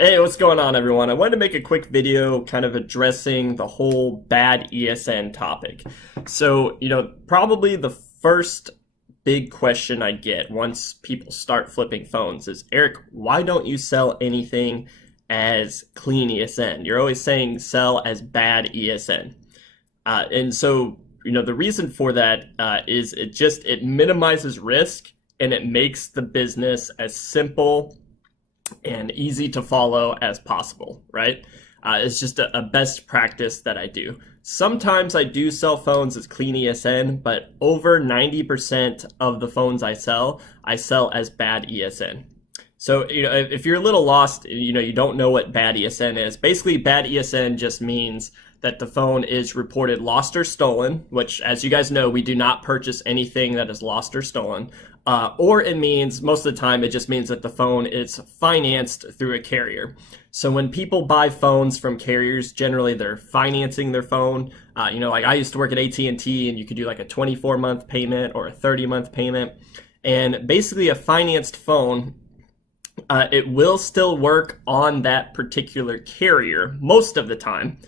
Hey, what's going on, everyone? I wanted to make a quick video kind of addressing the whole bad ESN topic. So, probably the first big question I get once people start flipping phones is, Eric, why don't you sell anything as clean ESN? You're always saying sell as bad ESN. And so, the reason for that is it minimizes risk and it makes the business as simple and easy to follow as possible, right? It's just a best practice that I do. Sometimes I do sell phones as clean ESN, but over 90% of the phones I sell as bad ESN. So, if you're a little lost, you don't know what bad ESN is. Basically, bad ESN just means that the phone is reported lost or stolen, which, as you guys know, we do not purchase anything that is lost or stolen. Or it means, most of the time, it just means that the phone is financed through a carrier. So when people buy phones from carriers, generally they're financing their phone. Like I used to work at AT&T, and you could do like a 24-month payment or a 30-month payment. And basically a financed phone, it will still work on that particular carrier most of the time.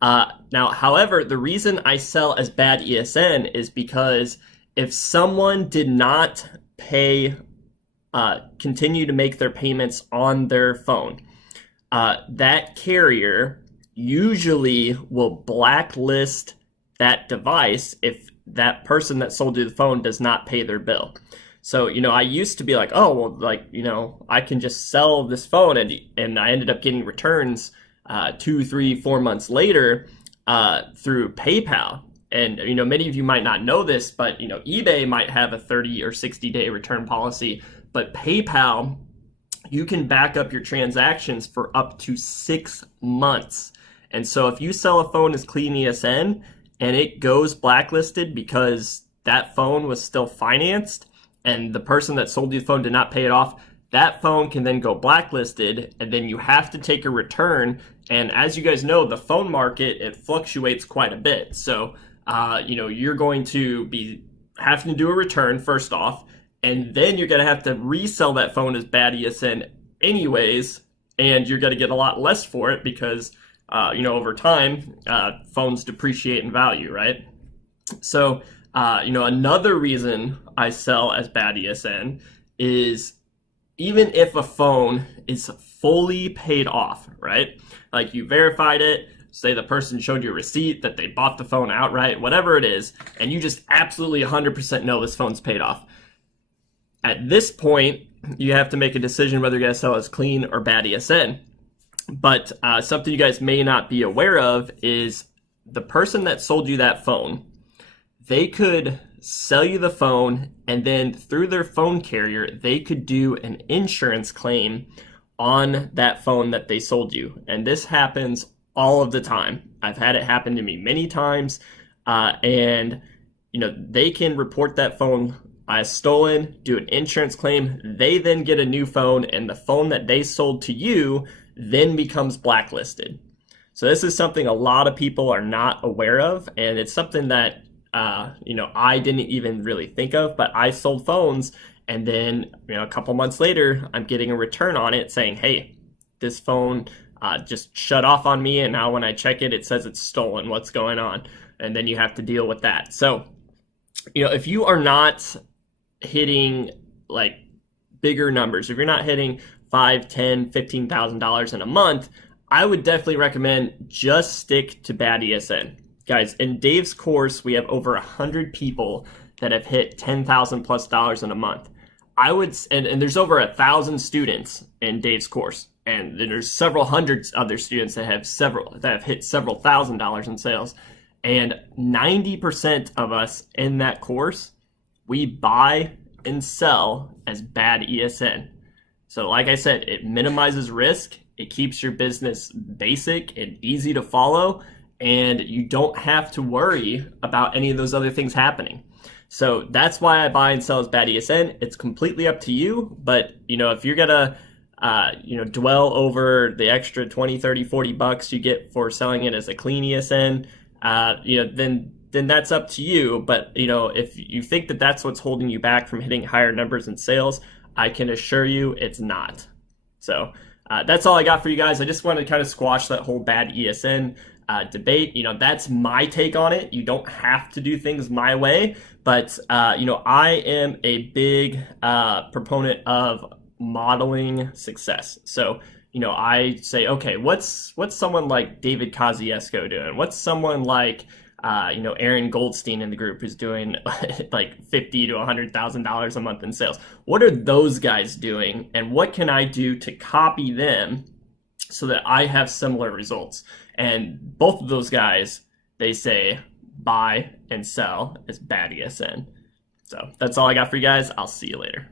Now, however, the reason I sell as bad ESN is because if someone did not continue to make their payments on their phone, that carrier usually will blacklist that device if that person that sold you the phone does not pay their bill. So, I used to be like, oh, well, I can just sell this phone, and I ended up getting returns 2, 3, 4 months later through PayPal. And, many of you might not know this, but, eBay might have a 30 or 60-day return policy, but PayPal, you can back up your transactions for up to 6 months. And so if you sell a phone as clean ESN and it goes blacklisted because that phone was still financed and the person that sold you the phone did not pay it off, that phone can then go blacklisted, and then you have to take a return. And as you guys know, the phone market, it fluctuates quite a bit. So, you're going to be having to do a return first off, and then you're going to have to resell that phone as bad ESN anyways, and you're going to get a lot less for it because, over time, phones depreciate in value, right? So, another reason I sell as bad ESN is even if a phone is fully paid off, right? Like you verified it, say the person showed you a receipt that they bought the phone outright, whatever it is, and you just absolutely 100% know this phone's paid off. At this point, you have to make a decision whether you're going to sell as clean or bad ESN. But something you guys may not be aware of is the person that sold you that phone, they could sell you the phone, and then through their phone carrier, they could do an insurance claim on that phone that they sold you. And this happens all of the time. I've had it happen to me many times. And they can report that phone as stolen, do an insurance claim. They then get a new phone, and the phone that they sold to you then becomes blacklisted. So this is something a lot of people are not aware of, and it's something that I didn't even really think of, but I sold phones, and then, a couple months later, I'm getting a return on it saying, hey, this phone just shut off on me, and now when I check it, it says it's stolen. What's going on? And then you have to deal with that. So, if you are not hitting like bigger numbers, if you're not hitting $5, $10, $15,000 in a month, I would definitely recommend just stick to bad ESN. Guys, in Dave's course, we have over 100 people that have hit $10,000 plus in a month. And there's over 1,000 students in Dave's course, and then there's several hundreds other students that have hit several $1,000s in sales. And 90% of us in that course, we buy and sell as bad ESN. So like I said, it minimizes risk, it keeps your business basic and easy to follow, and you don't have to worry about any of those other things happening. So that's why I buy and sell as bad ESN. It's completely up to you, but if you're gonna dwell over the extra 20, 30, 40 bucks you get for selling it as a clean ESN, then that's up to you. But if you think that that's what's holding you back from hitting higher numbers in sales, I can assure you it's not. So That's all I got for you guys. I just wanted to kind of squash that whole bad ESN debate. That's my take on it. You don't have to do things my way, but I am a big proponent of modeling success. So I say, okay, what's someone like David Kosciuszko doing? What's someone like Aaron Goldstein in the group who's doing like $50,000 to $100,000 a month in sales? What are those guys doing, and what can I do to copy them so that I have similar results? And both of those guys, they say buy and sell as bad ESN. So that's all I got for you guys. I'll see you later.